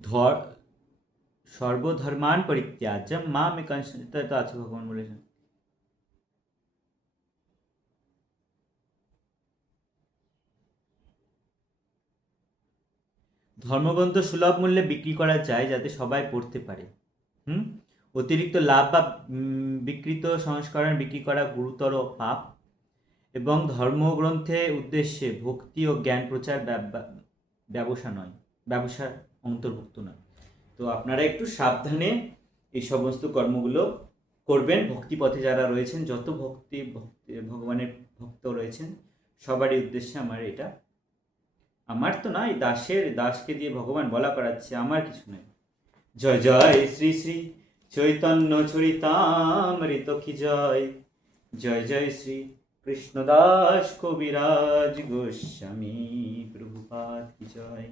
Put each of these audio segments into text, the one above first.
ধর সর্বধর্মান পরিত্যাজ্য মাম একাং তো আছে ভগবান বলেছেন। ধর্মগ্রন্থ সুলভ মূল্যে বিক্রি করা যায় যাতে সবাই পড়তে পারে। হুম অতিরিক্ত লাভ বা বিকৃত সংস্করণ বিক্রি করা গুরুতর পাপ এবং ধর্মগ্রন্থে উদ্দেশ্যে ভক্তি ও জ্ঞান প্রচার ব্যবসা নয়, ব্যবসার অন্তর্ভুক্ত নয়। তো আপনারা একটু সাবধানে এই সমস্ত কর্মগুলো করবেন। ভক্তি পথে যারা রয়েছেন, যত ভগবানের ভক্ত রয়েছেন, সবারই উদ্দেশ্যে আমার এটা, আমার তো নয়, দাসকে দিয়ে ভগবান বলা করাচ্ছে, আমার কিছু নয়। জয় জয় শ্রী শ্রী চৈতন্য চরিতামৃত কি জয়, জয় জয় শ্রী কৃষ্ণদাস কবিরাজ গোস্বামী প্রভুপাদ কি জয়।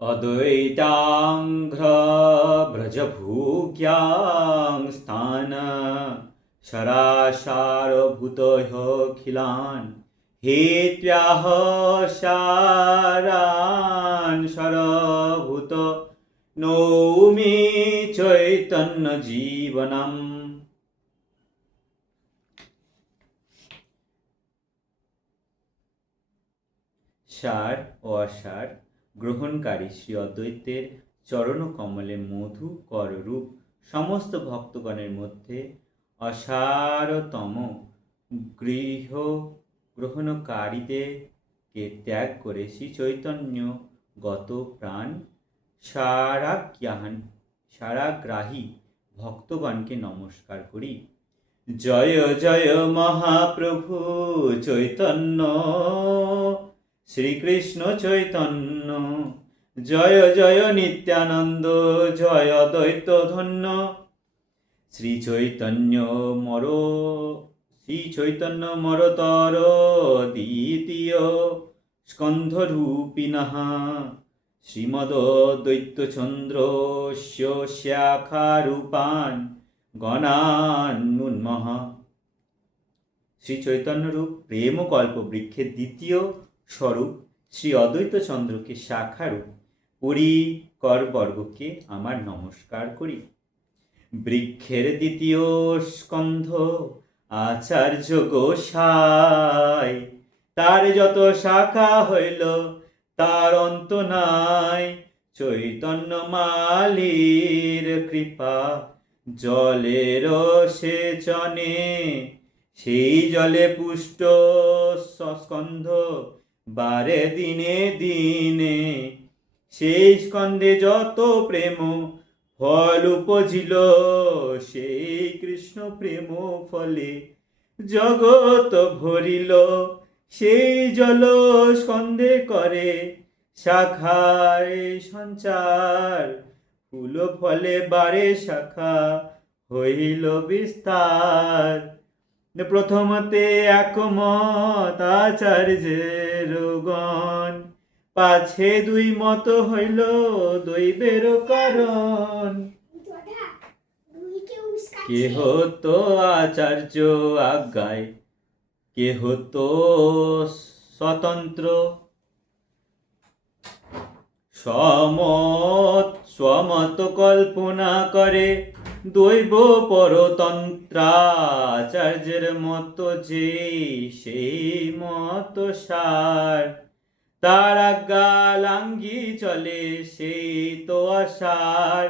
অদ্বৈতাঙ্ঘ্র ব্রজভূজ্ঞাং স্থান সরাসারভূতখিলান হেত্যাহ সারান সরভূত নৌমি চৈতন্য জীবনম। সার ও অসার গ্রহণকারী শ্রী অদ্বৈতের চরণ কমলে মধুকর রূপ সমস্ত ভক্তগণের মধ্যে অসারতম গৃহ গ্রহণকারীদেরকে ত্যাগ করে শ্রী চৈতন্য গত প্রাণ সারাগ্রাহী ভক্তগণকে নমস্কার করি। জয় জয় মহাপ্রভু চৈতন্য শ্রীকৃষ্ণ চৈতন্য, জয় জয় নিত্যানন্দ, জয় অদ্বৈত ধন্য। শ্রী চৈতন্য মরতর দ্বিতীয় স্কন্ধরূপিণঃ শ্রীমদদ্বৈতচন্দ্রস্য শাখারূপান গণান্নুন্মহ। শ্রী চৈতন্যরূপ প্রেমকল্প বৃক্ষের দ্বিতীয় স্বরূপ শ্রী অদ্বৈত চন্দ্রকে শাখারূপ পরিকরবর্গকে আমার নমস্কার করি। বৃক্ষের দ্বিতীয় স্কন্ধ আচার্য গোসাই, তার যত শাখা হইল তার অন্ত নাই। চৈতন্য মালির কৃপা জলের সেচনে সেই জলে পুষ্ট স্কন্ধ বারে দিনে দিনে। সেই স্কন্ধে যত প্রেম ফল উপজিল, সেই কৃষ্ণ প্রেম ফলে জগৎ ভরিল। সেই জল স্কন্ধে করে শাখায় সঞ্চার, ফুল ফলে বারে শাখা হইল বিস্তার। প্রথমতে একমত আচার্যের গণ, পাছে দুই মত হইল দৈবের কারণ। কেহ তো আচার্য আজ্ঞায়, কেহ তো স্বতন্ত্র। স্বমত কল্পনা করে দৈব পরতন্ত্রাচার্যের মত যে সেই মত সার। তার আজ্ঞা লাঙ্গি চলে সেই তো আসার।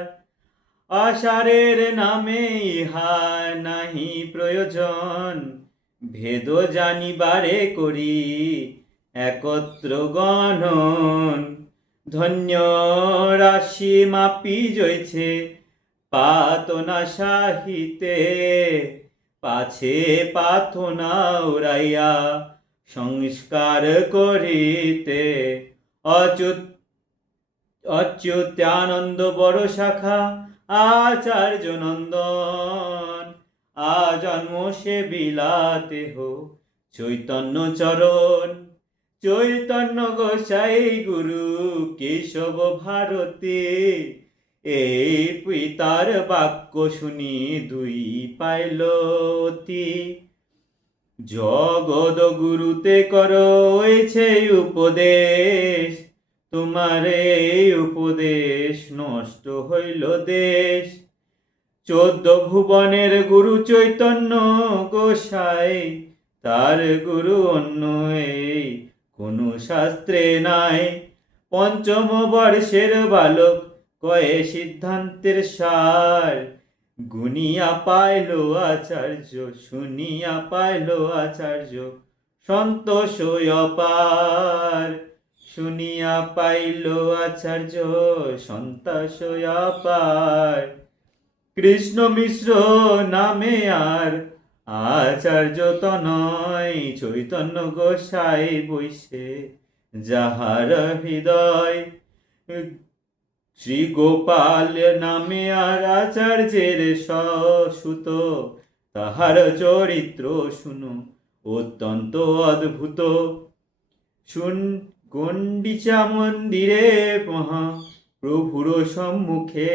আসারের নামে ইহা নাহি প্রয়োজন, ভেদ জানিবারে করি একত্র গণন। ধন্য রাশি মাপি জয়ছে পাতনা সাহিতে, পাছে পাথনা উড়াইয়া সংস্কার করিতে। অচ্যুতানন্দ বড় শাখা আচার্য নন্দন, আজন্ম সে বিলাতে হো চৈতন্য চরণ। চৈতন্য গোসাই গুরু কেশব ভারতে, এই পিতার বাক্য শুনি দুই পাইল অতি। জগদ গুরুতে করছে উপদেশ, তোমার এই উপদেশ নষ্ট হইল দেশ। 14 ভুবনের গুরু চৈতন্য গোসাই, তার গুরু অন্য এই কোন শাস্ত্রে নাই। পঞ্চম বর্ষের বালক কয়ে সিদ্ধান্তের সার, গুনিয়া পাইল আচার্য, শুনিয়া পাইল আচার্য, সন্তোষ অপার। শুনিয়া পাইল আচার্য, সন্তোষ অপার। কৃষ্ণ মিশ্র নামে আর আচার্য তনয়, চৈতন্য গোসাই বৈশে যাহার হৃদয়। শ্রী গোপাল নামে আর আচার্যের সুত, তাহার চরিত্র শুনো অত্যন্ত অদ্ভুত। শুন গণ্ডিচা মন্দিরে মহা প্রভুর সম্মুখে,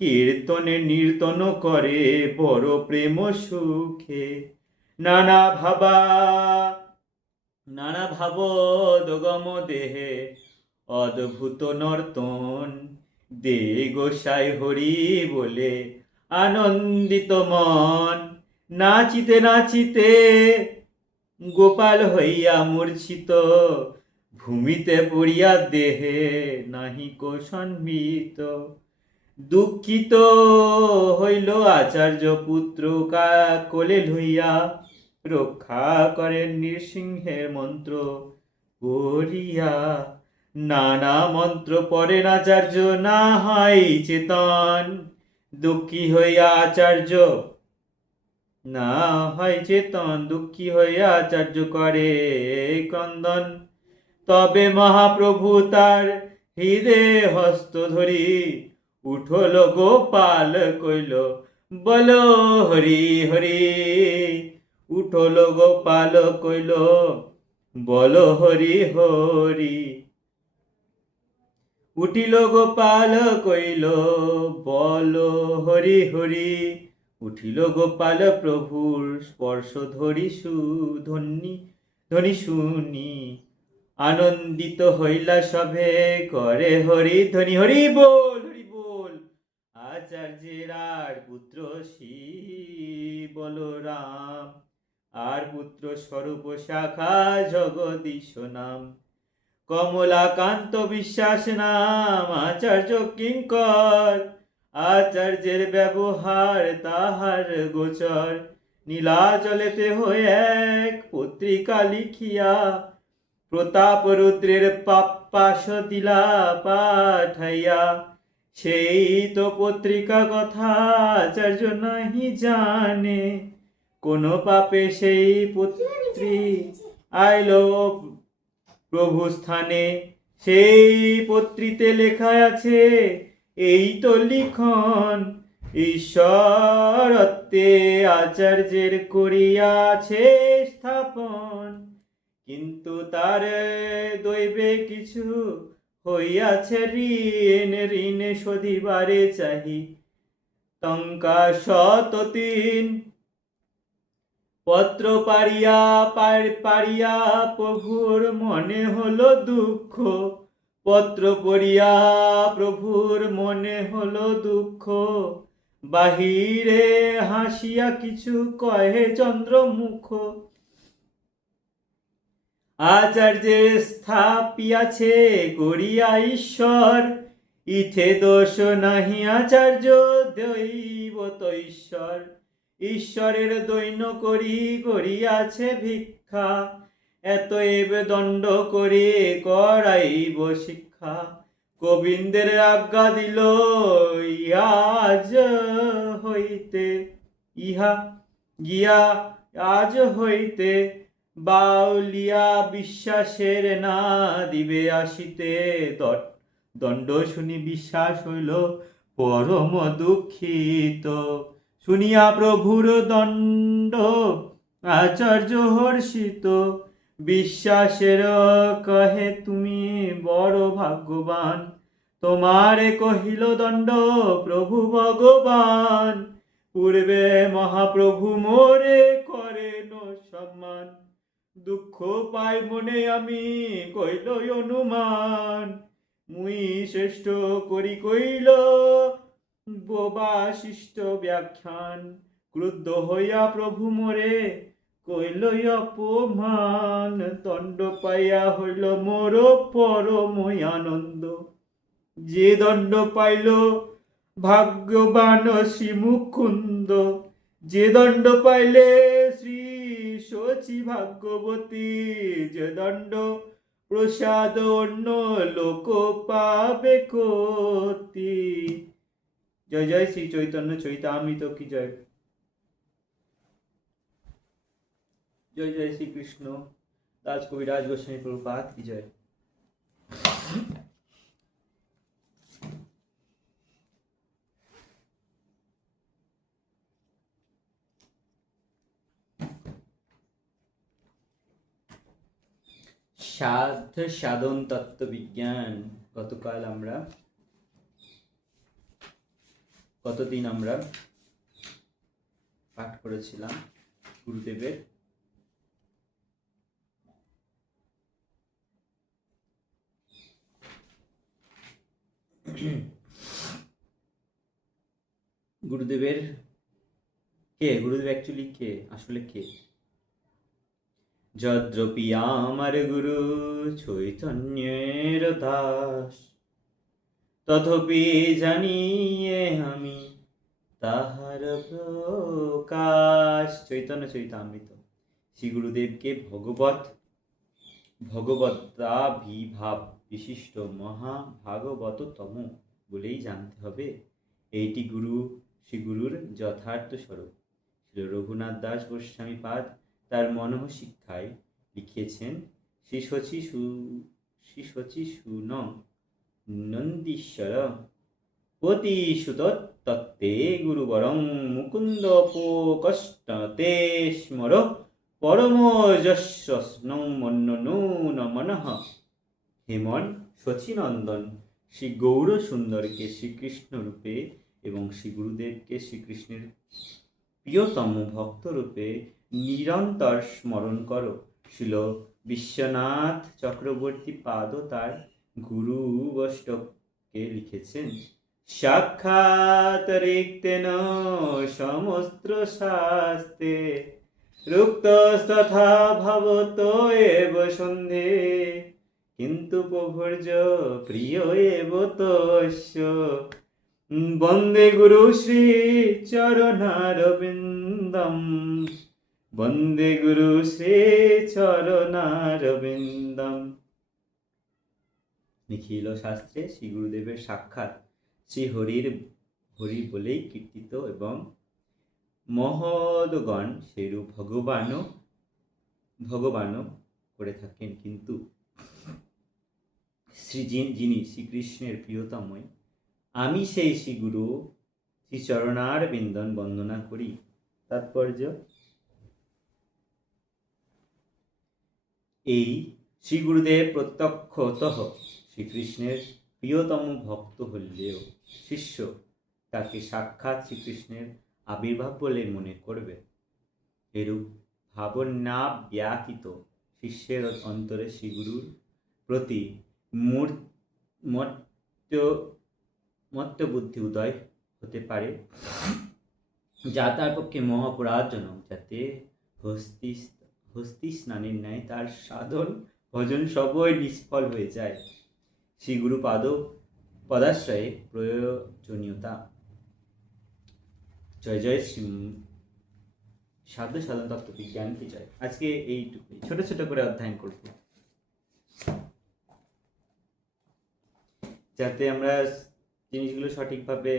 কীর্তনে নির্তন করে বড় প্রেম সুখে। নানা ভাব দগম দেহে অদ্ভুত নর্তন, দে গোসাই হরি বলে আনন্দিত মন। নাচিতে নাচিতে গোপাল হইয়া মূর্ছিত, ভূমিতে পড়িয়া দেহে নাহি কোষন্বিত। দুঃখিত হইল আচার্য পুত্র কোলে লইয়া, রক্ষা করেন নৃসিংহের মন্ত্র করিয়া। নানা মন্ত্র পড়েন আচার্য, না হয় চেতন। দুঃখী হইয়া আচার্য না হয় চেতন, দুঃখী হইয়া আচার্য করে ক্রন্দন। তবে মহাপ্রভু তার হৃদে হস্ত ধরি, উঠল গোপাল কইল বলো হরি হরি। উঠল গোপাল কইল বলো হরি হরি। উঠিল গোপাল কইল বলো হরি হরি। উঠিল গোপাল প্রভুর স্পর্শ ধরি ধ্বনি শুনি, আনন্দিত হইলা সবে করে হরি ধ্বনি। হরি বল হরি বল। আচার্যের আর পুত্র শ্রী বলরাম, আর পুত্র স্বরূপ শাখা জগদীশ নাম। কমলাকান্ত বিশ্বাস নাম আচার্য কিঙ্কর, আচার্যের ব্যবহার তাহার গোচর। নীলাচলেতে হয়ে এক পত্রিকা লিখিয়া, প্রতাপ রুদ্রের পাশ দিলা পাঠাইয়া। সেই তো পত্রিকা কথা আচার্য নাহি জানে, কোন পাপে সেই পত্রী আইল প্রভু স্থানে। সেই পত্রিতে লেখা আছে এই তো লিখন, ঈশ্বরত্বে আচার্যের করিয়াছে স্থাপন। কিন্তু তার দৈবে কিছু হইয়াছে ঋণ, ঋণে শোধিবারে চাহি টঙ্কা 103। পত্র পারিয়া প্রভুর মনে হলো দুঃখ, পত্র পড়িয়া প্রভুর মনে হলো দুঃখ। বাহিরে হাসিয়া কিছু কহে চন্দ্রমুখ, আচার্যের স্থাপিয়াছে করিয়া ঈশ্বর। ইথে দোষ নাহি আচার্য দৈবত ঈশ্বর, ঈশ্বরের দৈন্য করিয়াছে ভিক্ষা। এতএব দণ্ড করে করাইব শিক্ষা। গোবিন্দের আজ্ঞা দিল আজ হইতে, ইহা গিয়া আজ হইতে। বাউলিয়া বিশ্বাসের না দিবে আসিতে, দণ্ড শুনি বিশ্বাস হইল পরম দুঃখিত। শুনিয়া প্রভুর দণ্ড আচার্য হর্ষিত, বিশ্বাসের কহে তুমি বড় ভাগ্যবান। তোমারে কহিল দণ্ড প্রভু ভগবান, পূর্বে মহাপ্রভু মোরে করে সম্মান, দুঃখ পাই মনে আমি কইল অনুমান, মুই শ্রেষ্ঠ করি কইল বোবা শিষ্ট ব্যাখ্যান, ক্রুদ্ধ হইয়া প্রভু মোরে কইল অপমান, দণ্ড পাইয়া হইল মোর পরমই আনন্দ, যে দণ্ড পাইল ভাগ্যবান শ্রী মুকুন্দ, যে দণ্ড পাইলে শ্রী শচী ভাগ্যবতী, যে দণ্ড প্রসাদ অন্য লোক পাবে কতি। জয় জয় শ্রী চৈতন্য চৈতামৃত কি জয়। জয় জয় শ্রীকৃষ্ণ দাস কবিরাজ গোস্বামী প্রভুপাদ কি জয়। সাধ্য সাধন তত্ত্ব বিজ্ঞান কতদিন আমরা পাঠ করেছিলাম গুরুদেবের। গুরুদেব অ্যাকচুয়ালি কে, আসলে কে? যদ্রপি আমার গুরু চৈতন্যের দাস, তথাপি জানিয়ে আমি তাহার প্রকাশ। চৈতন্য চৈতামৃত। শ্রী গুরুদেবকে ভগবদ্ভাব বিশিষ্ট মহাভাগবততম বলেই জানতে হবে। এইটি শ্রী গুরুর যথার্থ স্বরূপ। শ্রী রঘুনাথ দাস গোস্বামী পাদ তার মনঃ শিক্ষায় লিখিয়েছেন, শ্রী শচী সুনং নন্দীশ্বর পতিসুত তত্ত্বে গুরুবরং মুকুন্দ কষ্টতে স্মর পরমযশস্নং মন্ননূন মনঃ। হেমন শচীনন্দন শ্রী গৌর সুন্দরকে শ্রীকৃষ্ণ রূপে এবং শ্রী গুরুদেবকে শ্রীকৃষ্ণের প্রিয়তম ভক্ত রূপে নিরন্তর স্মরণ করো। শিল বিশ্বনাথ চক্রবর্তী পাদও তার গুরু বৈষ্ণবকে লিখেছেন, সাক্ষাৎ রিক্তেন সমস্ত শাস্তে রুক্তস্তথা ভবত এব সন্ধে, কিন্তু প্রভুর্য প্রিয় এব তস্য, বন্দে গুরু শ্রী চরণারবিন্দম, বন্দে গুরু শ্রী চরণারবিন্দম। নিখিল শাস্ত্রে শ্রী গুরুদেবের সাক্ষাৎ শ্রী হরি বলেই কীর্তিত এবং মহদগণ সেরূপ ভগবানও করে থাকেন। কিন্তু যিনি শ্রীকৃষ্ণের প্রিয়তমই, আমি সেই শ্রী গুরু শ্রী চরণার বিন্দন বন্দনা করি। তাৎপর্য, এই শ্রী গুরুদেব প্রত্যক্ষতঃ শ্রীকৃষ্ণের প্রিয়তম ভক্ত হলেও শিষ্য তাকে সাক্ষাৎ শ্রীকৃষ্ণের আবির্ভাব বলে মনে করবে। এরূপ ভাবনা ব্যাতীত শিষ্যের অন্তরে শ্রীগুরুর প্রতি মত্ত বুদ্ধি উদয় হতে পারে, যা তার পক্ষে মহাপরাধজনক, যাতে হস্তি স্নানের ন্যায় তার সাধন ভজন সবই নিষ্ফল হয়ে যায়। শ্রী গুরু পদাশ্রয়ে প্রয়োজনীয়তা। জয় জয় শ্রী সাধ্য সাধন তত্ত্ব বিজ্ঞান কি জয়। আজকে এইটুকুই ছোট ছোট করে অধ্যয়ন করব, যাতে আমরা জিনিসগুলো সঠিকভাবে,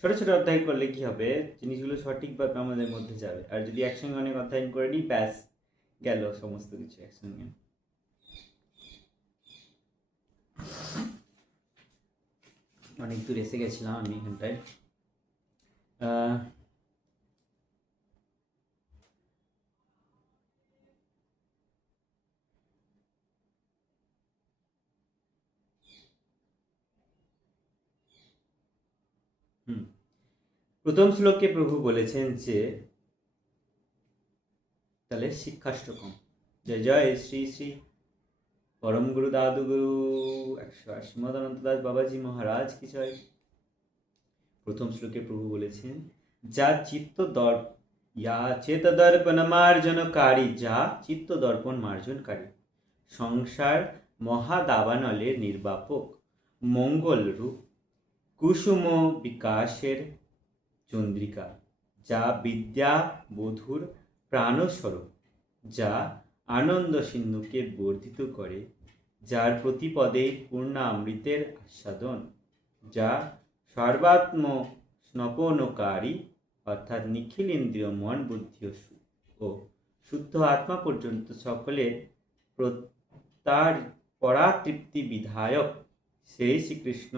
ছোট ছোট অধ্যয়ন করলে কি হবে, জিনিসগুলো সঠিকভাবে আমাদের মধ্যে যাবে। আর যদি একসঙ্গে অনেক অধ্যয়ন করে নিই, ব্যাস গেল সমস্ত কিছু একসঙ্গে। অনেক দূর এসে গেছিলাম আমি এখানটায়। প্রথম শ্লোকে প্রভু বলেছেন যে তাহলে শিক্ষাষ্টকম। জয় জয় শ্রী শ্রী পরম গুরু দাদু গুরু 180 মদনন্ত দাস বাবাজি মহারাজ কি জয়। প্রথম শ্লোকে প্রভু বলেছেন, যা চিত্ত চেত দর্পণ মার্জনকারী, যা চিত্ত দর্পণ মার্জনকারী, সংসার মহাদাবানলের নির্বাপক, মঙ্গল রূপ, কুসুম বিকাশের চন্দ্রিকা, যা বিদ্যা বধুর প্রাণস্বরূপ, যা আনন্দ সিন্ধুকে বর্ধিত করে, যার প্রতিপদে পূর্ণামৃতের আস্বাদন, যা সর্বাত্ম স্নপনকারী, অর্থাৎ নিখিল ইন্দ্রিয় মন বুদ্ধি ও শুদ্ধ আত্মা পর্যন্ত সকলের তার পরাতৃপ্তি বিধায়ক সেই শ্রীকৃষ্ণ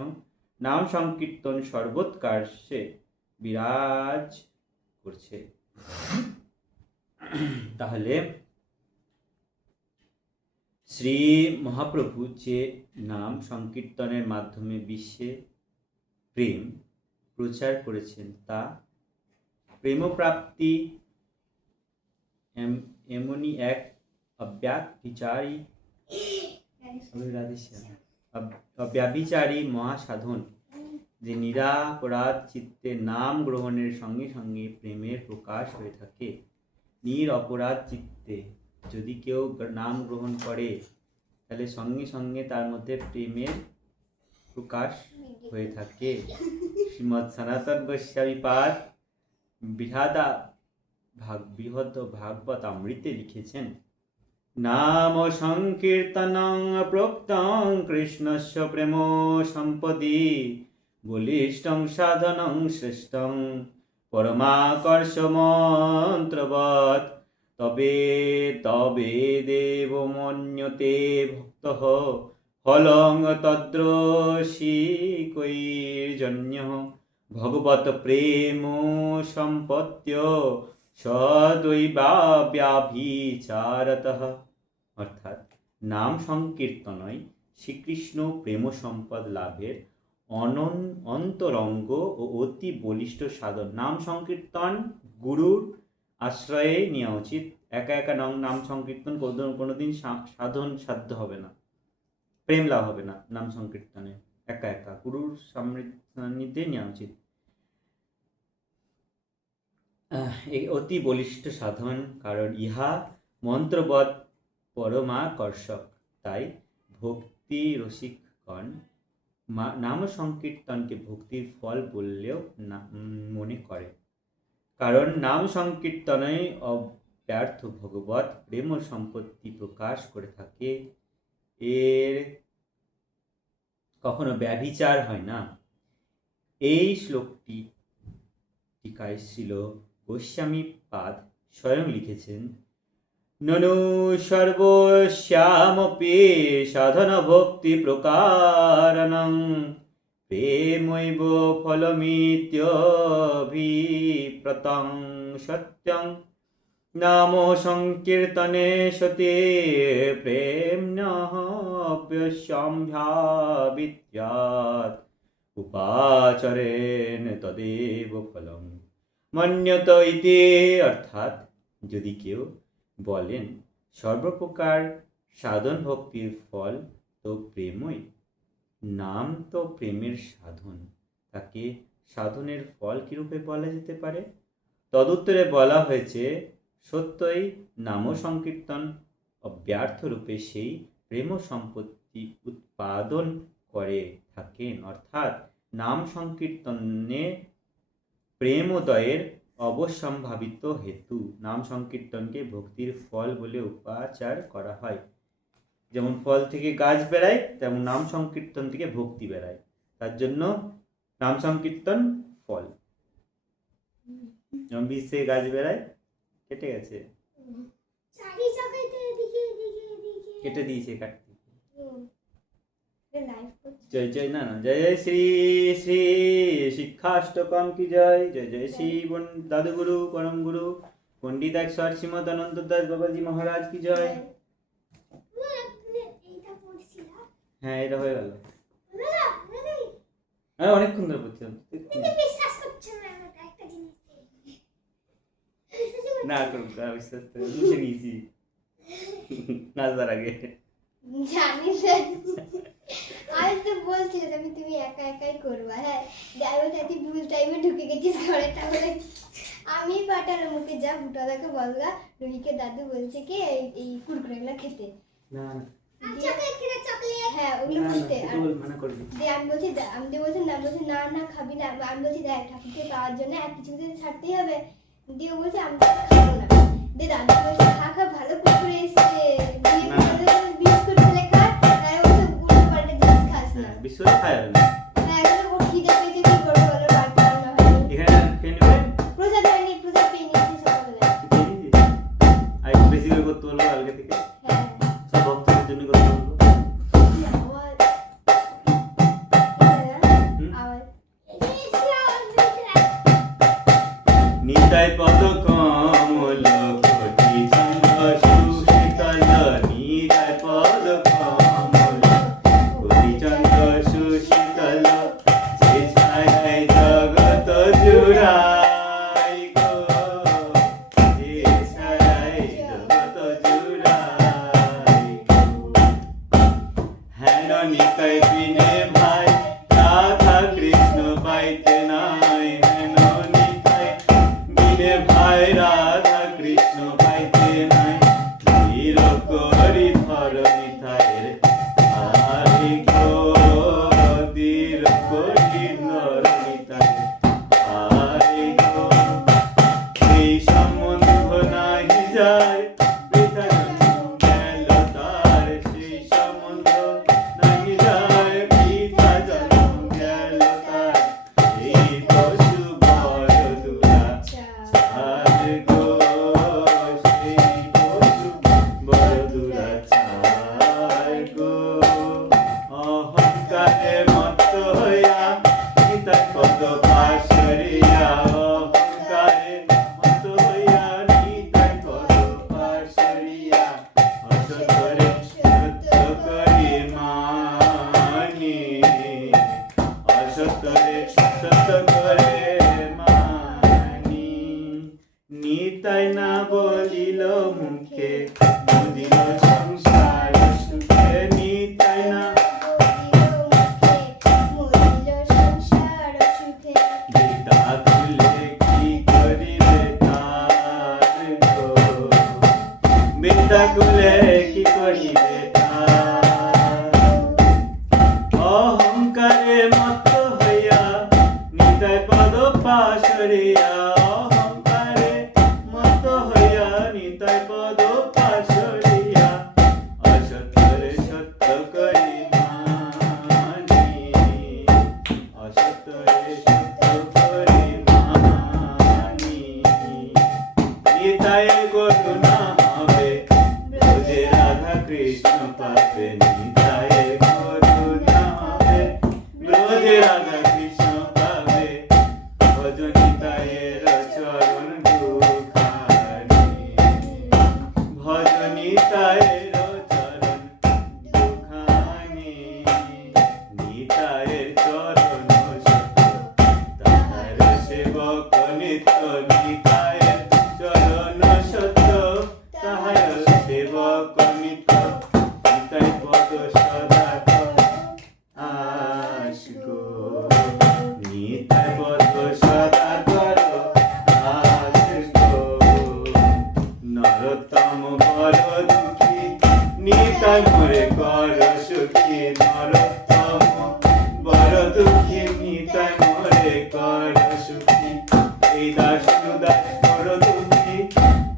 নাম সংকীর্তন সর্বোৎকর্ষে বিরাজ করছে। তাহলে শ্রী মহাপ্রভু যে নাম সংকীর্তনের মাধ্যমে বিশ্বে প্রেম প্রচার করেছেন, তা প্রেমপ্রাপ্তি এমনই এক অব্যাবিচারী মহাসাধন, যে নিরাপরাধ চিত্তে নাম গ্রহণের সঙ্গে সঙ্গে প্রেমের প্রকাশ হয়ে থাকে। নিরপরাধ চিত্তে যদি কেউ নাম গ্রহণ করে, তাহলে সঙ্গে সঙ্গে তার মধ্যে প্রেমের প্রকাশ হয়ে থাকে। শ্রীমৎ সনাতন গোস্বামী পাদ বৃহৎ ভাগবত অমৃতে লিখেছেন, নাম সংকীর্তনং প্রোক্তং কৃষ্ণস্য প্রেম সম্পদি, বলিষ্ঠং সাধনং শ্রেষ্ঠং পরমাকর্ষ মন্ত্রবৎ, তবে তবে দেব মন্যতে ভক্তঃ ফলং তদ্রশিকৈর্জন্যঃ ভগবত প্রেম সম্পত্য সদৈবাব্যাভিচারতঃ। অর্থাৎ নাম সংকীর্তনই শ্রীকৃষ্ণ প্রেম সম্পদ লাভের অন্তরঙ্গ ও অতি বলিষ্ঠ সাধন। নাম সংকীর্তন গুরুর আশ্রয়ে নেওয়া উচিত। একা একা নাম সংকীর্তন কোনোদিন সাধ্য হবে না, প্রেম লাভ হবে না। নাম সংকীর্তনে একা একা গুরুর সান্নিধ্যে নেওয়া উচিত। অতি বলিষ্ঠ সাধন, কারণ ইহা মন্ত্রবৎ পরমাকর্ষক। তাই ভক্তি রসিকগণ নাম সংকীর্তনকে ভক্তির ফল বললেও মনে করে, কারণ নাম সংকীর্তনে অব্যর্থ ভগবত প্রেম সম্পত্তি প্রকাশ করে থাকে। এর কখনো ব্যভিচার হয় না। এই শ্লোকটি টিকায় শ্রীল গোস্বামী পাদ স্বয়ং লিখেছেন, ননু সর্বস্যামপি সাধন ভক্তি প্রকারণং প্রেমৈব ফলমিত্যভিপ্রতং সত্যং নাম সংকীর্তনে সতে প্রেম্যপ্যসম্ভাবিত্যাৎ উপাচরেণ তদেব ফলং মন্যত ইতি। অর্থাৎ যদি কেউ বলেন সর্বপ্রকার সাধন ভক্তির ফল তো প্রেমই, নাম তো প্রেমের সাধন, তাকে সাধনের ফল কিরূপে বলা যেতে পারে? তদুত্তরে বলা হয়েছে, সত্যই নাম সংকীর্তন অব্যর্থ রূপে সেই প্রেম সম্পত্তি উৎপাদন করে থাকেন। অর্থাৎ নাম সংকীর্তনে প্রেমোদয়ের অবশ্যম্ভাবিত হেতু নাম সংকীর্তনকে ভক্তির ফল বলে উপাচার করা হয়। যেমন ফল থেকে গাছ বেরায়, তেমন নাম সংকীর্তন থেকে ভক্তি বেরায়, তার জন্য নাম সংকীর্তন ফল। যেমন বীজ থেকে গাছ বেরায়, কেটে গেছে, কেটে দিয়েছে কাটতে। জয় জয় না না জয় জয় শ্রী শ্রী শিক্ষাষ্টকম কি জয়। জয় জয় শ্রী দাদু গুরু পরম গুরু পণ্ডিত 108 শ্রীমদ অনন্ত দাস বাবাজি মহারাজ কি জয়। হ্যাঁ, এটা হয়ে গেল। হ্যাঁ, অনেকক্ষণ ধরে পড়ছিলাম। না করুক বিশ্বাস তো মুছে নিয়েছি নাচবার আগে। জানি না, আমি তো বলছিলাম তুমি একা একাই করবা। হ্যাঁ যাই তুই ভুল টাইমে ঢুকে গেছিস ঘরে, তাহলে আমি পাঠালাম ওকে, যা ভুটাদাকে বলগা রুহিকে দাদু বলছে কি এই কুরকুরেগুলো খেতে। না হ্যাঁ ওগুলো খেতে। আর মানা করবি দিয়ে আমি বলছি না না খাবি না। আমি বলছি দেখ ঠাকুরকে পাওয়ার জন্য এক কিছু ছাড়তেই হবে। দিয়ে ও বলছে আমি তো খাবো না। দিয়ে দাদু বলছে খা খা, ভালো কুরকুরে এসছে, বিস্কুট ফেলে খা, তাই ওসব উল্টো পাল্টা জিনিস খাস না। বিস্কুট খায় না। হ্যাঁ এখন ওর খিদে পেয়েছে, কি করবো বলো, বার করানো হয়নি। এখানে খেয়ে নেবে প্রসাদ হয়নি, প্রসাদ পেয়ে নিয়েছি সকালবেলা। আর একটু বেশি করে করতে বলবো কালকে থেকে, হ্যাঁ সব ভক্তদের জন্য করতে বলবো। আওয়াজ আওয়াজ নিতাই পদ কমল কোটি চন্দ্র সুশীতল, নিতাই পদ কমল কোটি চন্দ্র সুশীতল, যে ছায় জগত জুড়াই গো, যে ছায় জগত জুড়াই গো। হেন নিতাই বিনে ভাই রাধা কৃষ্ণ পাইতে নাই, হেন নিতাই বিনে ভাই রাধা কৃষ্ণ পাইতে নাই, ধীর করি ধর নিতাইয়ের আরে গো, ধীর করি ধর নিতাইয়ের আরে গো। এই সম্বন্ধ নাহি যায় বৃথা জন্ম গেল তার, সেই সম্বন্ধ নাহি যায় বৃথা জন্ম গেল তার, এই পশু বড় দুরাচার গো, সেই পশু বড় দুরাচার গো। অহংকারে মত্ত হইয়া নিতাই পদ পাশরিয়া, অহংকারে মত্ত হইয়া নিতাই পদ পাশরিয়া, অসতরে সত্য করি মানি, অসতরে সত্য করে মানি। নিতাই না বলিল মুখে, বুঝিল সংসার সুখে, নিতাই না বেটা খুলে কি করিবে তার গো, বেটা খুলে কি করিবে তার। অহংকারে মত্ত হইয়া নিতাই পদ পাশরিয়া, অহংকারে মত্ত হইয়া নিতাই পদ পাশরিয়া, অসতরে সত্য করি মানি, অসতরে সত্য করি মানি। নিতাই করুণা হবে ব্রজে রাধা কৃষ্ণ পাবে, নিতাই করুণা হবে ব্রজে রাধা কৃষ্ণ পাবে, ভজ নিতাইয়ের চরণ দুখানি, ভজ নিতাইয়ের চরণ দুখানি। নিতাইয়ের চরণ সত্য তাহার সেবক নিত্য, নিতাইয়ের চরণ সত্য তাহার সেবক নিত্য, নিতাই পদ সদা আস গো, নিতাই পদ সদা কর আস গো। নরোত্তম বড় দুঃখী নিতাই মোরে কর সুখী, নরোত্তম বড় দুঃখী নিতাই মোরে কর সুখী, এই দাস দাস বড় দুঃখী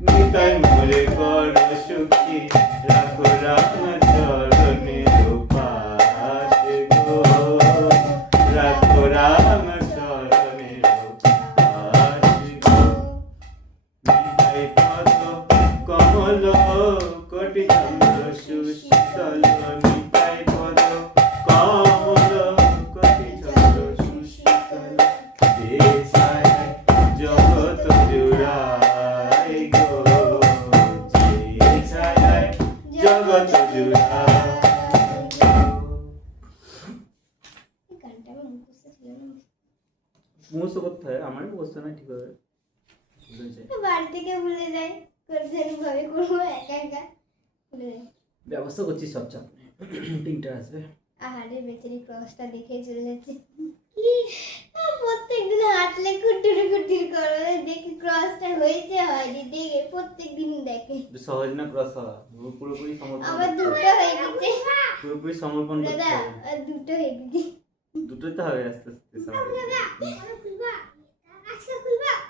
নিতাই মোরে কর সুখী, রাখো রাম চরণের পাশে গো, রাখো রাম চরণের পাশে গো। নিতাই পদ কমল কোটি চন্দ্র সুশীতল, নিতাই পদ কমল কোটি চন্দ্র সুশীতল, যে ছায় জগত জুড়াই গো, যে ছায় জগত জুড়াই গো। গানটা আমার মুখস্থ ছিল না। মুখস্থ করতে হয়, আমারও মুখস্থ নাই ঠিকভাবে। ভুলে যায়। বাড়ি থেকে ভুলে যাই, ভাবে করবো একা একা ভুলে যাই। ব্যবস্থা করছি, সব চাপ নেই। পিঙ্কটা আসবে। আহারে বেচারি ক্রসটা দেখে চলে যাচ্ছে। কি প্রত্যেকদিন হাঁটলে কুটুর কুটির করো, দেখি ক্রসটা হয়েছে হয়নি, দেখে প্রত্যেকদিন দেখে। সহজ না ক্রস হওয়া, পুরোপুরি সমর্পণ আবার করতে দুটো হবে। হয়ে গেছে পুরোপুরি সমর্পণ করতে দাদা, হবে। আর দুটো হয়ে গেছে। দুটোই তো হবে আস্তে আস্তে সবাই।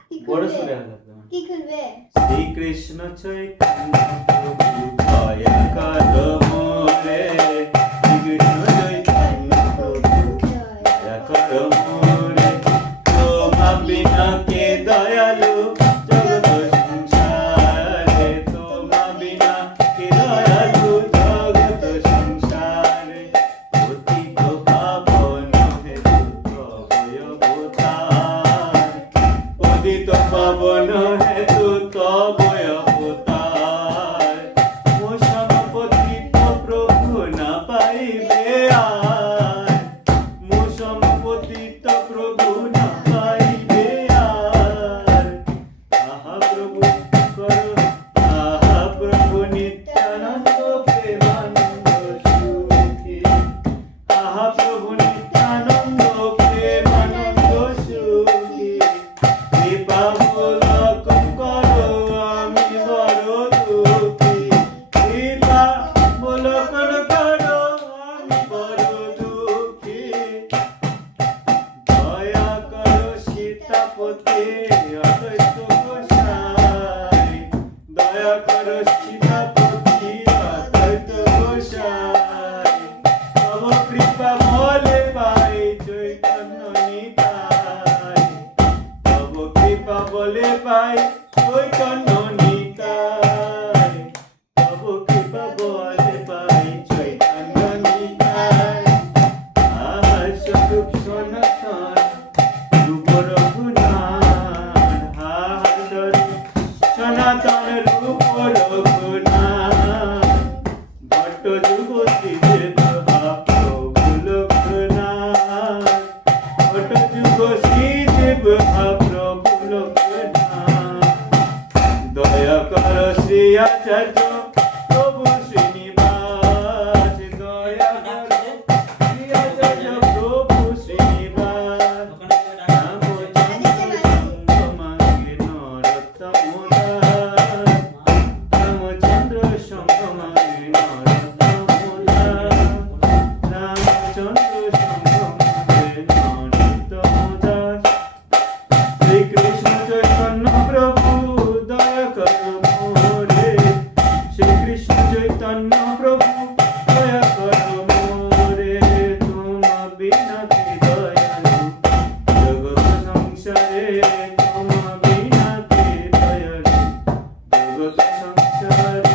কি বড় খুলবে? সুরে হবে তোমার। কি খুলবে? শ্রীকৃষ্ণ চৈতন্য প্রভু দয়া করো মোরে, শ্রীকৃষ্ণ চৈতন্য প্রভু দয়া করো মোরে, তোমা বিনা কে দয়ালু জগৎ সংসারে, তোমা বিনা কে দয়ালু জগৎ সংসারে, পতিত পাবন হেতু তব অবতার, পতিত পাবন হেতু তব অবতার, মোসম পতিত প্রভু না পাইবে আর, মোসম পতিত প্রভু না পাইবে আর, আহা প্রভু করো, আহা প্রভু নিত্যানন্দ প্রেমানন্দ সুখী, আহা প্রভু নিত্যানন্দ প্রেমানন্দ সুখী, কৃপা অবলম্বন করো আমি বড় দুঃখী, কৃপা অবলম্বন করো আমি বড় দুঃখী, দয়া করো সীতাপতি অদ্বৈত গোসাই, দয়া করো সীতাপতি অদ্বৈত গোসাই, তব কৃপা বলে পাই চৈতন্য নিতাই, তব কৃপা বলে পাই চৈতন্য নিতাই, তব কৃপা বলে পাই চৈতন্য নিতাই, আহার স্বরূপ সনাতন রূপ রঘুনাথ, আহার স্বরূপ সনাতন রূপ রঘুনাথ, ভট্ট যুগতি দেব প্রভু লোকনাথ, ভট্ট যুগ শ্রী দেব প্রভু লোকনাথ, দয়া কর শ্রী আচার্য প্রভু শ্রীনিবাস, দয়া কর শ্রী আচার্য প্রভু শ্রীনিবাস, রামচন্দ্র সঙ্গমাঙ্গে নরোত্তম দাস, রামচন্দ্র সঙ্গমাঙ্গে নরোত্তম দাস, রামচন্দ্র সঙ্গমাঙ্গে নরোত্তম দাস, শ্রীকৃষ্ণ চৈতন্য প্রভু দয়া করো মোরে, শ্রীকৃষ্ণ চৈতন্য প্রভু দয়া করো মোরে, তোমা বিনা কে দয়ালু জগৎ সংসারে, তোমা বিনা কে দয়ালু জগৎ সংসারে।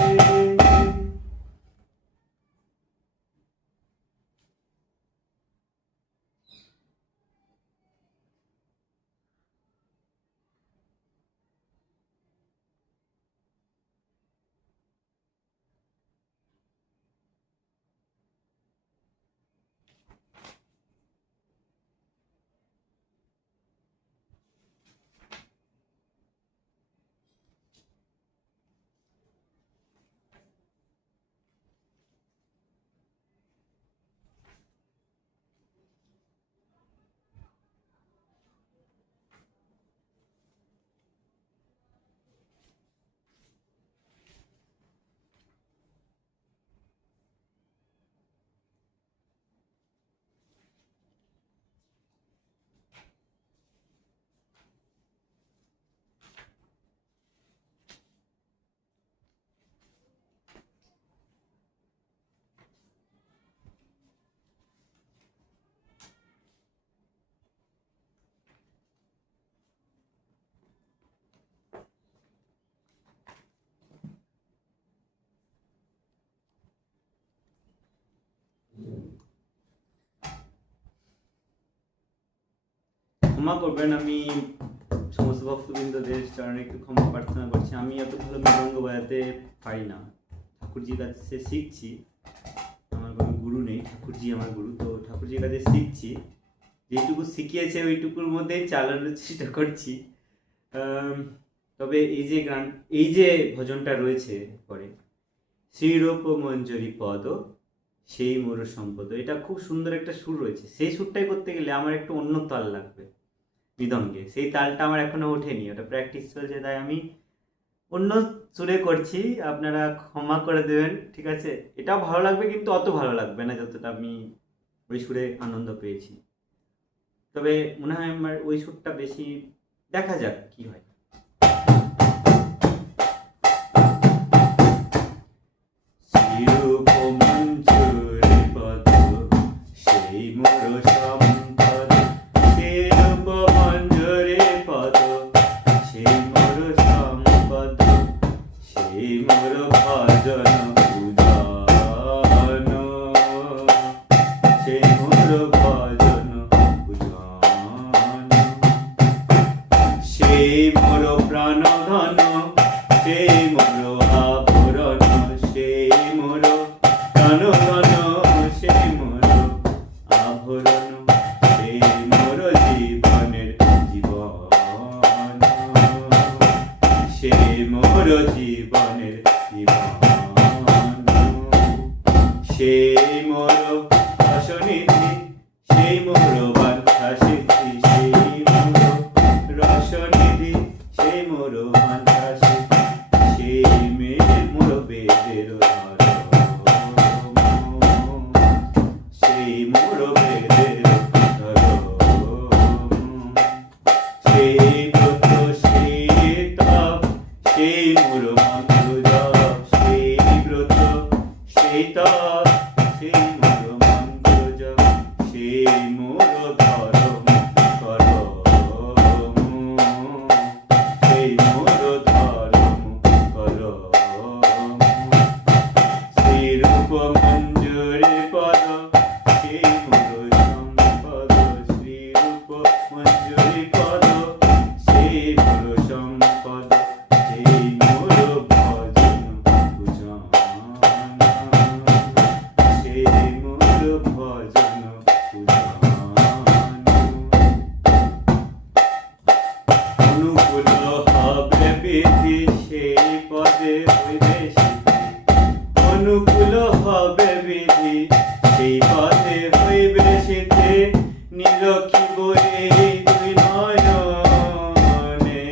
ক্ষমা করবেন, আমি সমস্ত ভক্তবৃন্দদের চরণে একটু ক্ষমা প্রার্থনা করছি। আমি এত ভালো মৃদঙ্গ বাজাতে পারি না, ঠাকুরজির কাছে শিখছি, আমার কোনো গুরু নেই, ঠাকুরজি আমার গুরু, তো ঠাকুরজির কাছে শিখছি, যেটুকু শিখিয়েছে ওইটুকুর মধ্যেই চালানোর চেষ্টা করছি। তবে এই যে ভজনটা রয়েছে পরে, শ্রীরূপ মঞ্জরি পদ সেই মোর সম্পদ, এটা খুব সুন্দর একটা সুর রয়েছে। সেই সুরটাই করতে গেলে আমার একটু অন্য তাল লাগবে মৃদঙ্গে, সেই তালটা আমার এখনো ওঠেনি, ওটা প্র্যাকটিস চলছে, তাই আমি অন্য সুরে করছি, আপনারা ক্ষমা করে দেবেন, ঠিক আছে? এটাও ভালো লাগবে কিন্তু অত ভালো লাগবে না যতটা আমি ওই সুরে আনন্দ পেয়েছি। তবে মনে হয় আমার ওই সুরটা বেশি, দেখা যাক কি হয়। শ্রীরূপ মঞ্জুরি পদ সেই মোর সম্পদ, শ্রীরূপ মঞ্জুরি পদ সেই মোর সম্পদ, সেই মোর ভজন পূজন, সেই মোর ভজন পূজন, সেই মোর প্রাণধন, সেই মোর আভরণ, সেই মোর প্রাণধন, সেই মোর আভরণ, সেই মোর জীবনের জীবন, সেই মোর জীবনের জীবন, সেই মোর রসনিধি, সেই মোর বাঞ্ছা সিদ্ধি, সেই মোর রসনিধি, সেই মোর বাঞ্ছা সিদ্ধি, সেই মোর বেদের ধর্ম, সেই মোর বেদের ধর্ম, সেই ব্রত সেই তপ, সেই মোর মন্ত্র জপ, সেই ব্রত সেই তপ, সেই মোর মন্ত্র জপ, সেই মোর ধর্ম করম, সেই মোর ধর্ম করম। শ্রীরূপ মঞ্জুরি পদ সেই মোর সম্পদ, শ্রীরূপ মঞ্জুরি পদ সেই মোর সম্পদ, সেই মোর ভজন পূজন, সেই মোর ভজন পূজন। অনুকূল হবে বিধি সেই পদে হইবে সিদ্ধি, অনুকূল হবে বিধি সেই পদে হইবে সিদ্ধি, নিরখিব এই দুই নয়নে,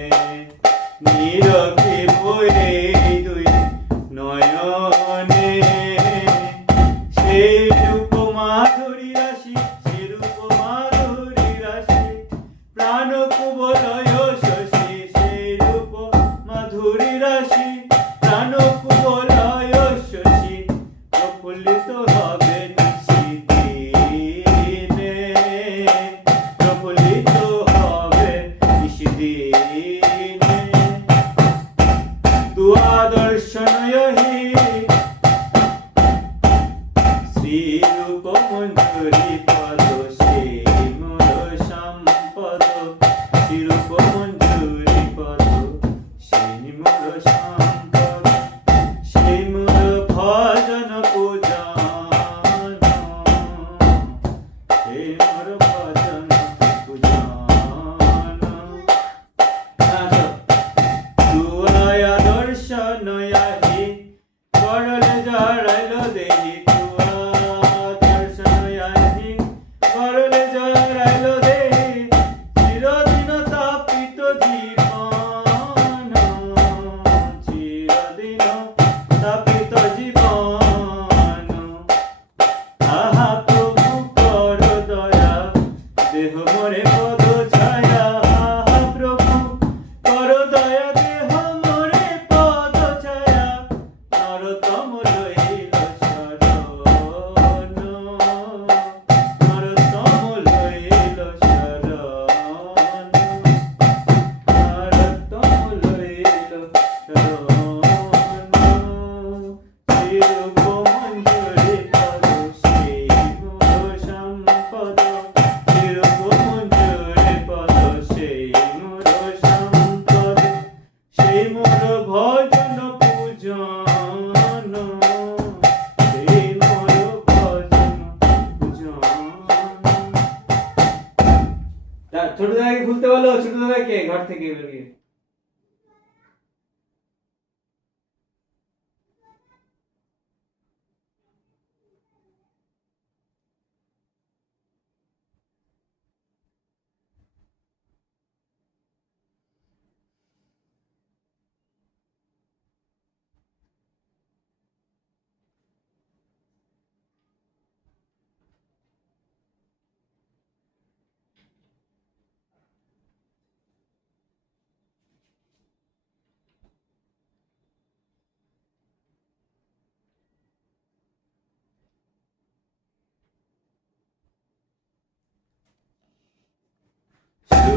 নিরখিব এই দুই নয়নে, সেই রূপ মাধুরী রাশি, সেই রূপ মাধুরী রাশি, প্রাণ কুবলয় শশী, সেই রূপ মাধুরী রাশি, প্রাণ কুবলয় শশী, প্রফুল্লিত হবে নিশিদিনে, প্রফুল্লিত হবে নিশিদিনে, দুয়া দর্শনয়হি শ্রীরূপ মঞ্জুরি পদ সেই মোর সম্পদ, শ্রীরূপ মঞ্জুরি পদ সেই মোর সম্পদ, সেই মোর ভজন পূজন, সেই মোর ভজন পূজন। দুয়া দর্শনয়াহি করলে জড়াইল দেহি, দুয়া দর্শনয়াহি করলে জড়াইল দেহি, চিরদিন তাপিত জীবন, চিরদিন তাপিত জীবন। আহা প্রভু কর দয়া, দেহ মোরে পদ ছায়া, আহা প্রভু কর দয়া, দেহ মোরে পদ ছায়া, নরতম লইল শরণ, নরতম লইল শরণ, নরতম লইল শরণ। শ্রীরূপ মঞ্জুরি পদ সেই মোর সম্পদ, শ্রীরূপ মঞ্জুরি পদ সেই মোর সম্পদ, সেই মোর ভজন পূজন, সেই মোর ভজন পূজন। ছোট দাদাকে খুলতে বলো, ছোট দাদাকে ঘর থেকে বেরিয়ে।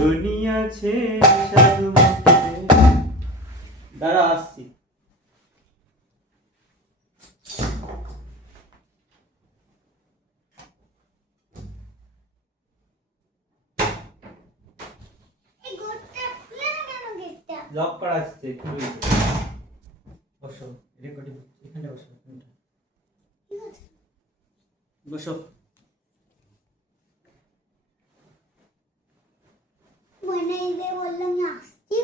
শুনিয়াছে সাধু মুখে। দাঁড়া আসছি। এই ঘরটা খুলে না কেন গেটটা? লক করা আসছে, খুলে দিতে। বসো, রেকর্ডিং এখানে বসো, এখানটা। ঠিক আছে। বসো। ময়নাইদের বললাম আমি আসছি,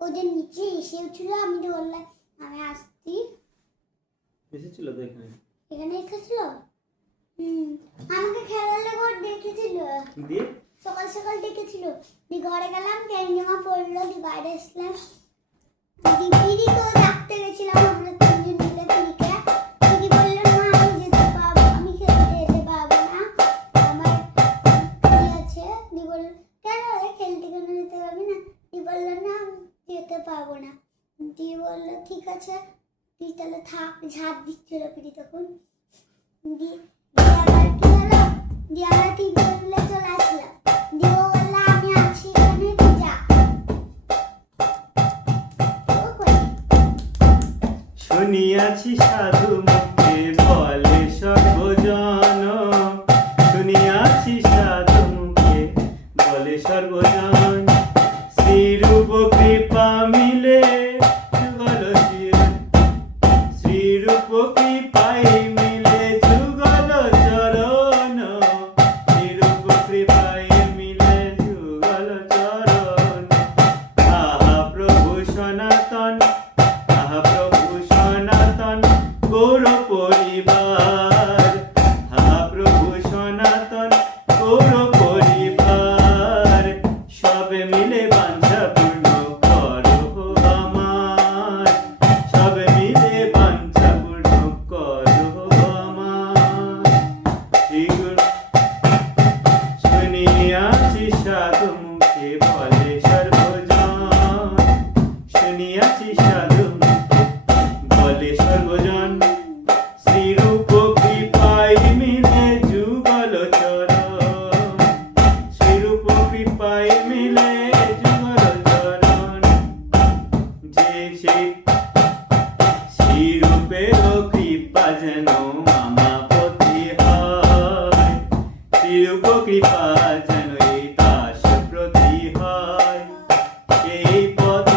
ওদের নিচে এসেছিল, আমি তো বললাম আমি আসছি। এসেছিল তো এখানে। এখানে এসেছিল। আমাকে খেলালে ঘর দেখেছিল, দিয়ে সকাল সকাল ডেকেছিল। দিয়ে ঘরে গেলাম, প্যান্ট জামা পরলো, দিয়ে বাইরে আসলাম। দিদি তো ডাকতে গেছিলাম আমরা তিনজন মিলে দিদিকে। দিদি বললো না আমি যেতে পারবো, আমি খেলতে যেতে পারবো না, আমার কি আছে। দিদি বললো কেন রে, খেলতে কেন যেতে পারবি না? দিদি বললো না আমি যেতে পারবো না। দিদি বললো ঠিক আছে, দিদি তাহলে থাক। ঝাঁপ দিচ্ছিল পিড়ি তখন। দিয়ে আবার কি হলো, দিয়ে আমরা তিনজন মিলে চলে আসলাম। দিয়ে ও বললো আমি আছি এখানে, তুই যা। ও কই? শুনিয়াছি সাধু মুখে বলে সর্বজন, শুনিয়াছি সাধু মুখে বলে সর্বজন, শ্রীরূপ কৃপা মিলে যুগল চির, শ্রীরূপ কৃপাই মিলে যুগল চরণ, শ্রীরূপ কৃপাই মিলে যুগল চরণ। আহা প্রভু সনাতন, আহা প্রভু সনাতন গৌর পরিবার, আহা প্রভু সনাতন গৌর পরিবার, সবে মিলে বাঞ্ছা পূর্ণ করো আমার, সবে মিলে বাঞ্ছা পূর্ণ করো আমার। শ্রীগুরু শুনিয়াছি সাধু মুখে বলে সর্বজন, শুনিয়াছি সাধু মুখে বলে সর্বজন, শ্রীরূপ কৃপাই মিলে যুগল চরণ, শ্রীরূপ কৃপাই মিলে যুগল চরণ। যে সেই শ্রীরূপের কৃপা যেন আমাপতি হয়, শ্রীরূপ কৃপা যেন এই দাস প্রতি হয়, সেই পদ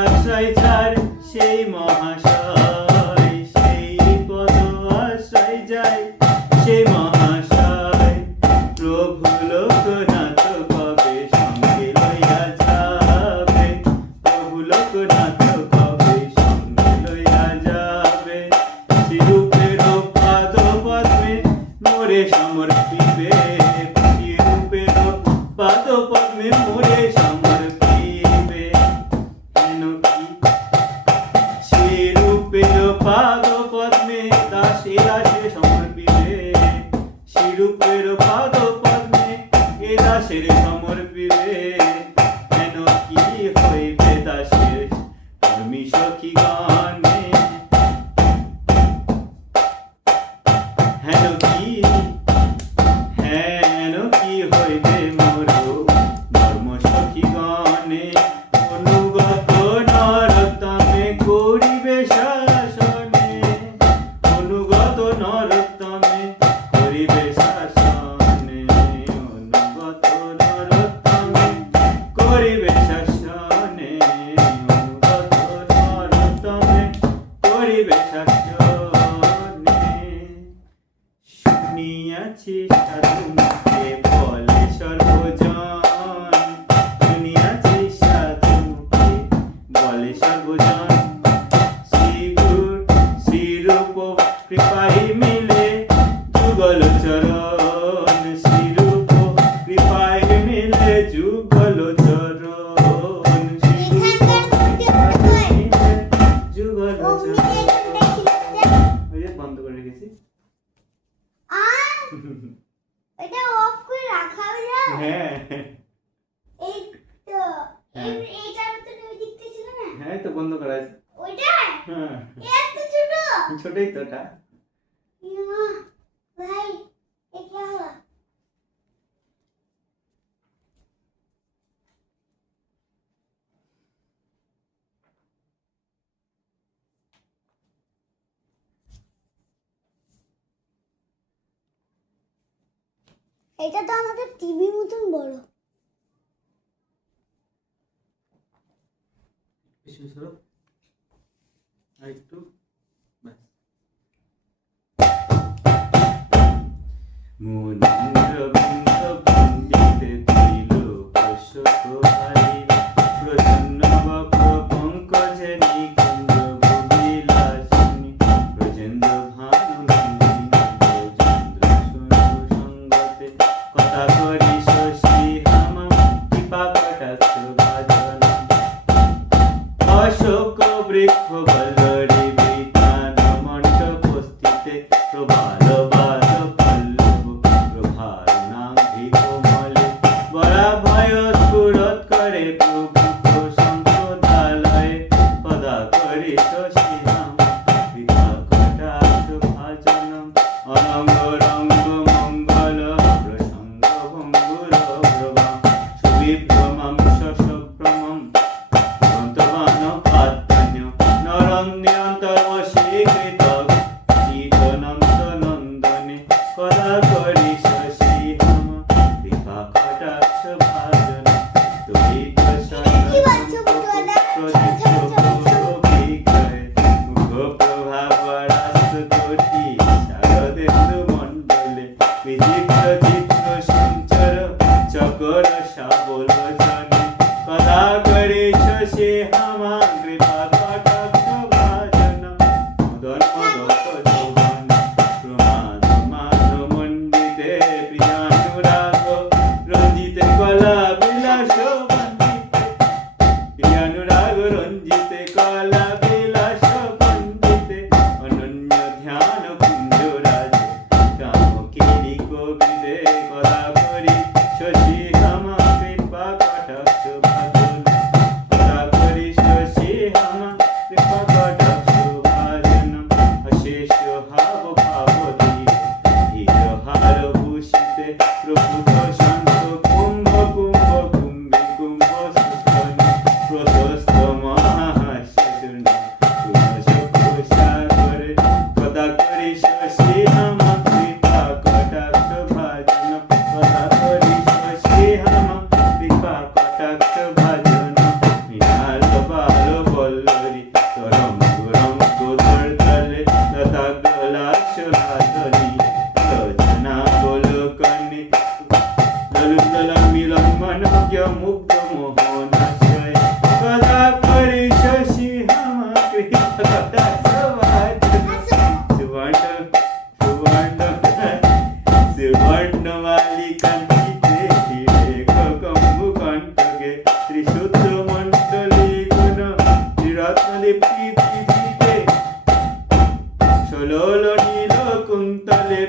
আশ্রয় যার সেই মহাশয়, সেই পদ আশ্রয় যায় সেই মহাশয়। প্রভু লোকনাথ কবে সঙ্গে লইয়া যাবে, প্রভু লোকনাথ কবে সঙ্গে লইয়া যাবে, শ্রীরূপের পাদ পদ্মে মোরে সমর্পিবে, শ্রীরূপের পাদ পদ্মে মোরে সমর্পিবে। কেন কি শ্রীরূপের পাদ পদ্মে দাসে দাসে সমর্পিবে, শ্রীরূপের পাদ পদ্মে এ দাসের সমর্পিবে। কেন কি হইবে দাসের ধর্মী সখী গণে, হেন কি হইবে মোর ধর্ম সখী গণে, অনুগত নরোত্তমে করিবে শাসনে, অনুগত নরোত্তমে করিবে শাসনে, অনুগত নরোত্তমে করিবে শাসনে, অনুগত নরোত্তমে করিবে শাসনে। শুনিয়াছি সাধু মুখে বলে সর্বজন, শুনিয়াছি সাধু মুখে বলে সর্বজন, শ্রীরূপ কৃপাই মিলে যুগল চরণ, শ্রীরূপ কৃপাই মিলে যুগল চরণ, শ্রীরূপ কৃপাই মিলে যুগল চরণ। ওই যে বন্ধ করে রেখেছি। এটা অফ করে রাখা যায়? হ্যাঁ এই তো হ্যাঁ। এইটার তো ওই দিক থেকে ছিল না, হ্যাঁ তো বন্ধ করা আছে। ওইটা হ্যাঁ এত ছোট। ছোটই তো ওটা। ইমা, ভাই এ क्या हुआ? এটা তো আমাদের টিভি মতন বড়। পিছনে সরো আর একটু, ব্যাস। মুনীন্দ্রবৃন্দ পণ্ডিতে ত্রিলোকশোকহারী প্রসন্ন বক্র পঙ্কজে নিকুঞ্জ ভুবিলাসিনী ব্রজেন্দ্র ভানুনন্দিনী ব্রজেন্দ্র সঙ্গতে কথা করি শশী হামা কৃপা কটাক্ষ ভাজনা অশোক বৃক্ষ বল্লরী বৃতান মণ্ডপস্থিতে প্রবাল বাল পল্লব প্রভারণাঙ্ঘ্রি কোমলে বরাভয় স্ফুরৎ করে প্রভূত সম্প্রদালয়ে পদা করে শশী নাম কৃপা কটাক্ষ ভাজনম অনঙ্গ রঙ্গ মঙ্গল প্রসঙ্গ ভঙ্গুর প্রভা সুবিভ্রমম শশভ্রমম ভ্রান্তমান পাত্তন্য নরণ্যন্তর্মশীকৃত চিতনন্ত নন্দনে কদা করি শশী হাম কৃপা কটাক্ষ ভাজন তুলিত মুখ প্রভাবরাস্ত কোটি শারদেন্দু মণ্ডলে বিচিত্র চিত্র সঞ্চর চকর শাবল জনে কদা করে শশী হামা কৃপা কটাক্ষ ভাজন মদন মদক যৌবন প্রমাদ মাধ মণ্ডিতে প্রিয়ানুরাগ রঞ্জিতে কলা বিলাস বন্দিতে প্রিয়ানুরাগ রঞ্জিতে কলা বিলাস পণ্ডিতে অনন্য ধ্যান কুঞ্জরাজ কামকিনী কবিদে কদা করি শশী হামা কৃপা কটাক্ষ ভাজন কদা করি শশী হামা কৃপা কটাক্ষ ভাজন অশেষ হাব ভাবতী হার ভূষিতে প্রভুত শান্ত কুম্ভ কুম্ভ কুম্ভে কুম্ভ সুস্তনে প্রশস্ত মহাশজনে সাগরে কদা করি শশী হামা কৃপা কটাক্ষ ভাজন কদা করি শশী হামা কৃপা কটাক্ষ ভাজন মৃণাল বাল বল্লরী তরঙ্গ রঙ্গ ধরতলে লতা গলাক্ষ ভাজনী লোচনা গোলকনে ললুদলং মিলন মনজ্ঞ মুগ্ধ মোহনাশয় কদা করি শশী হামা কৃপা কটাক্ষ ভাজন সুবর্ণ সুবর্ণ সুবর্ণমালী কাঞ্চিতে কম্বু কণ্ঠকে ত্রিশুদ্ধ মণ্ডলী গুণ ত্রিরত্নদীপ্তি পৃথিবীতে সলোল নীল কুন্তলে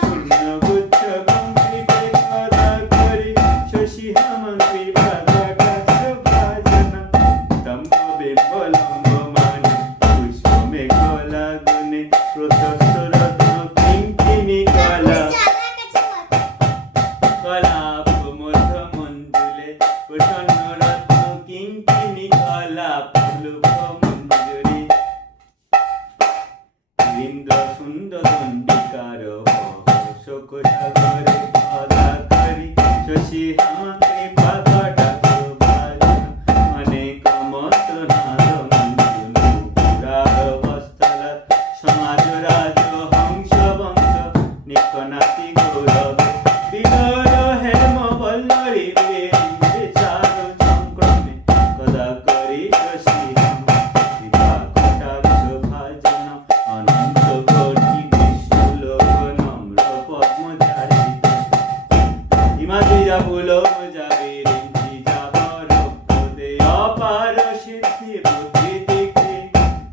শূন্য গুচ্ছ কঙ্কিতে কদা করি শশী হামা কৃপা কটাক্ষ ভাজন স্তম্ভ বিম্বলম্ব মান পুষ্প মেঘলা গুণে প্রশস্ত রত্ন কিঙ্কিণী কলা কলাপ মধ্য মঞ্জুলে প্রসন্ন রত্ন কিঙ্কিণী কলাপ লুভ মঞ্জুরি ইন্দ্র সুন্দর দণ্ডিকার শোক সাগরে কদা করি শশী হামা কৃপা কটাক্ষ ভাজন অনেক মন্ত্র নাদ মঞ্জুল পুরার বস্তলাত সমাজ রাজ হংস বংশ নিকনাতি গৌরব বিদর হেম বল্লরী বিচার সংক্রমে কদা করি শশী হামা কৃপা কটাক্ষ ভাজন অনন্ত কোটি বিশ্বলোক নম্র পদ্মচারিত হিমাদ্রিজা পুলক জাবিরিঞ্চি যাবর পদে অপার সিদ্ধি বুদ্ধি দিকে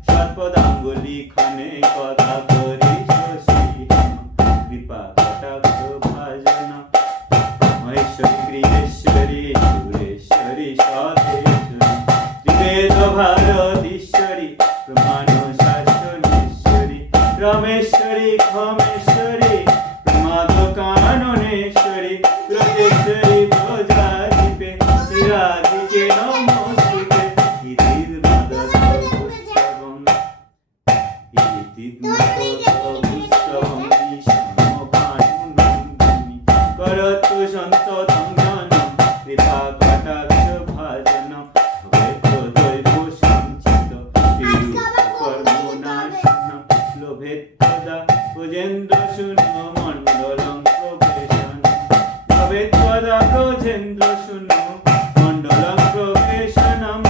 সৎপদাঙ্গুলি খনে কদা করি শশী হামা কৃপা কটাক্ষ ভাজন মহেশ্বরী ক্রিয়েশ্বরী সুরেশ্বরী সতেশ্বরী ত্রিবেদ ভারতীশ্বরী প্রমাণ শাসনেশ্বরী রমেশ্বরী ক্ষমেশ্বরী প্রমাদ কাননেশ্বরী ব্রজেশ্বরী ব্রজাধিপে শ্রীরাধিকে নমস্তুতে ইতির মাদত উৎসবম ইতির মাদত উৎসবম বিষ্ণু ভানুনন্দিনী করতু ত্বদা ব্রজেন্দ্র শূন্য মণ্ডলং প্রবেশনম তবে ত্বদা ব্রজেন্দ্র শূন্য মণ্ডলং প্রবেশনম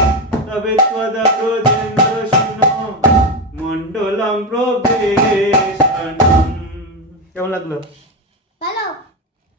তবে ত্বদা ব্রজেন্দ্র শূন্য মণ্ডলং প্রবেশনম। কেমন লাগলো?